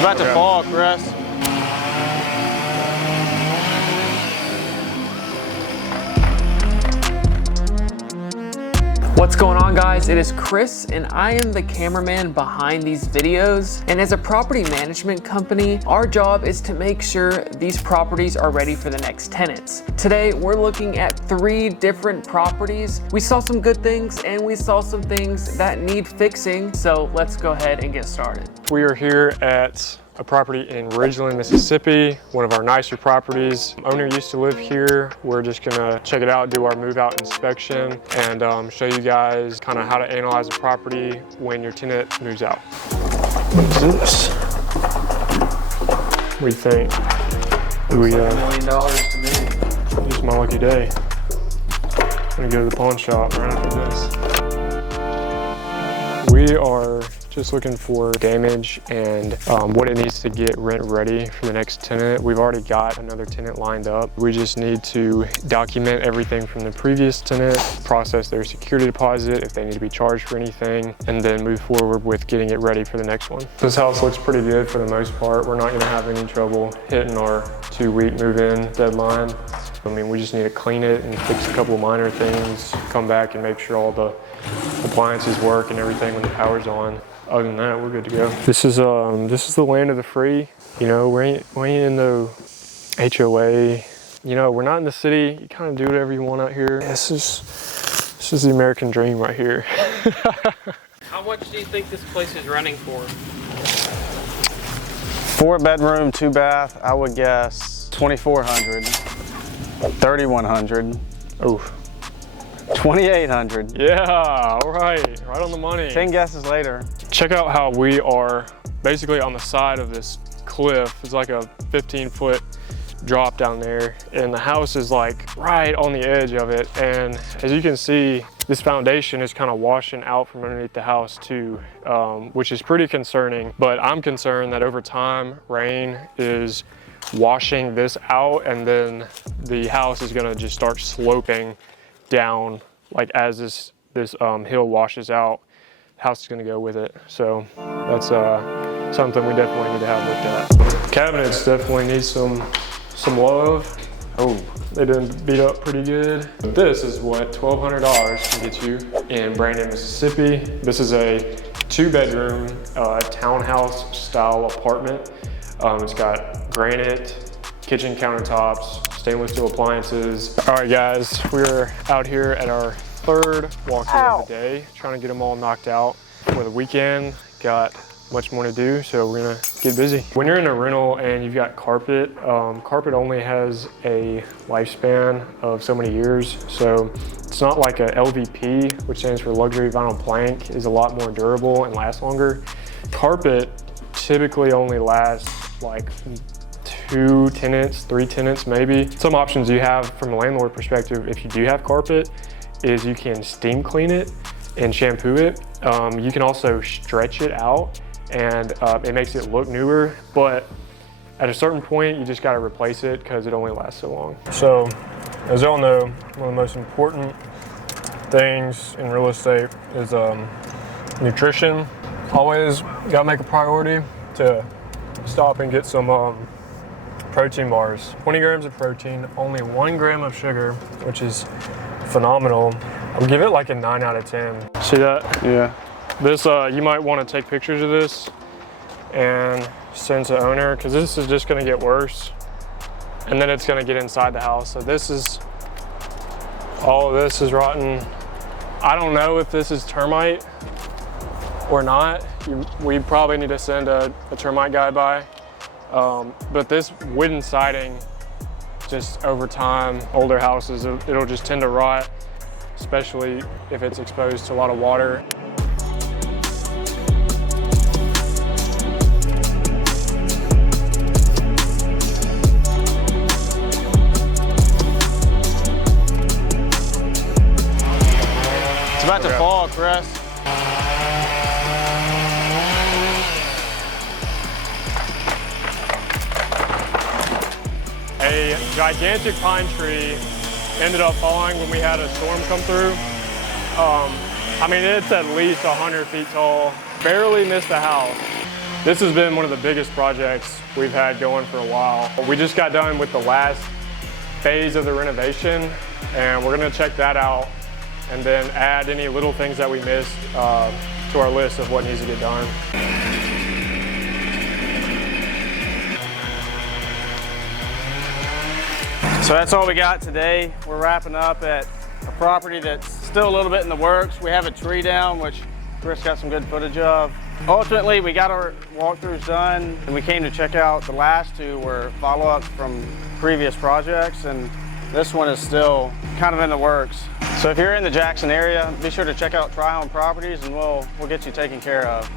about to fall, Chris. What's going on, guys? It is Chris and I am the cameraman behind these videos. And as a property management company, our job is to make sure these properties are ready for the next tenants. Today, we're looking at 3 different properties. We saw some good things and we saw some things that need fixing. So let's go ahead and get started. We are here at a property in Ridgeland, Mississippi, one of our nicer properties. Owner used to live here. We're just gonna check it out, do our move out inspection, and show you guys kind of how to analyze a property when your tenant moves out. What is this? What do you think? We, $1 million to me. This is my lucky day. I'm gonna go to the pawn shop right after this. We are just looking for damage and what it needs to get rent ready for the next tenant. We've already got another tenant lined up. We just need to document everything from the previous tenant, process their security deposit if they need to be charged for anything, and then move forward with getting it ready for the next one. This house looks pretty good for the most part. We're not gonna have any trouble hitting our 2-week move-in deadline. I mean, we just need to clean it and fix a couple of minor things, come back and make sure all the appliances work and everything when the power's on. Other than that, we're good to go. This is the land of the free. You know, we ain't in the HOA. You know, we're not in the city. You kind of do whatever you want out here. This is the American dream right here. How much do you think this place is running for? 4-bedroom, 2-bath, I would guess 2,400, 3,100. Oh. 2,800. Yeah, all right on the money. 10 guesses later. Check out how we are basically on the side of this cliff. It's like a 15-foot drop down there, and the house is like right on the edge of it. And as you can see, this foundation is kind of washing out from underneath the house too, which is pretty concerning. But I'm concerned that over time, rain is washing this out, and then the house is gonna just start sloping down, like as this hill washes out, house is gonna go with it. So that's something we definitely need to have looked at. Cabinets definitely need some love. Oh, they didn't beat up pretty good. This is what $1,200 can get you in Brandon, Mississippi. This is a 2-bedroom townhouse style apartment. It's got granite, kitchen countertops, stainless steel appliances. All right, guys, we're out here at our 3rd walkthrough of the day, trying to get them all knocked out for the weekend. Got much more to do, so we're gonna get busy. When you're in a rental and you've got carpet, carpet only has a lifespan of so many years, so it's not like a LVP, which stands for luxury vinyl plank, is a lot more durable and lasts longer. Carpet typically only lasts like 2 tenants, 3 tenants maybe. Some options you have from a landlord perspective, if you do have carpet, is you can steam clean it and shampoo it. You can also stretch it out, and it makes it look newer, but at a certain point you just got to replace it because it only lasts so long. So as y'all know, one of the most important things in real estate is nutrition. Always got to make a priority to stop and get some protein bars. 20 grams of protein, only 1 gram of sugar, which is phenomenal. I'll give it like a 9 out of 10. See that? Yeah. This, you might want to take pictures of this and send to the owner, because this is just going to get worse, and then it's going to get inside the house. So this is, all of this is rotten. I don't know if this is termite or not. We probably need to send a termite guy by. But this wooden siding, just over time, older houses, it'll just tend to rot, especially if it's exposed to a lot of water. It's about to fall, Chris. A gigantic pine tree ended up falling when we had a storm come through. I mean, it's at least 100 feet tall. Barely missed the house. This has been one of the biggest projects we've had going for a while. We just got done with the last phase of the renovation, and we're gonna check that out and then add any little things that we missed to our list of what needs to get done. So that's all we got today. We're wrapping up at a property that's still a little bit in the works. We have a tree down, which Chris got some good footage of. Ultimately, we got our walkthroughs done, and we came to check out the last two were follow-ups from previous projects, and this one is still kind of in the works. So if you're in the Jackson area, be sure to check out Tri-Home Properties, and we'll get you taken care of.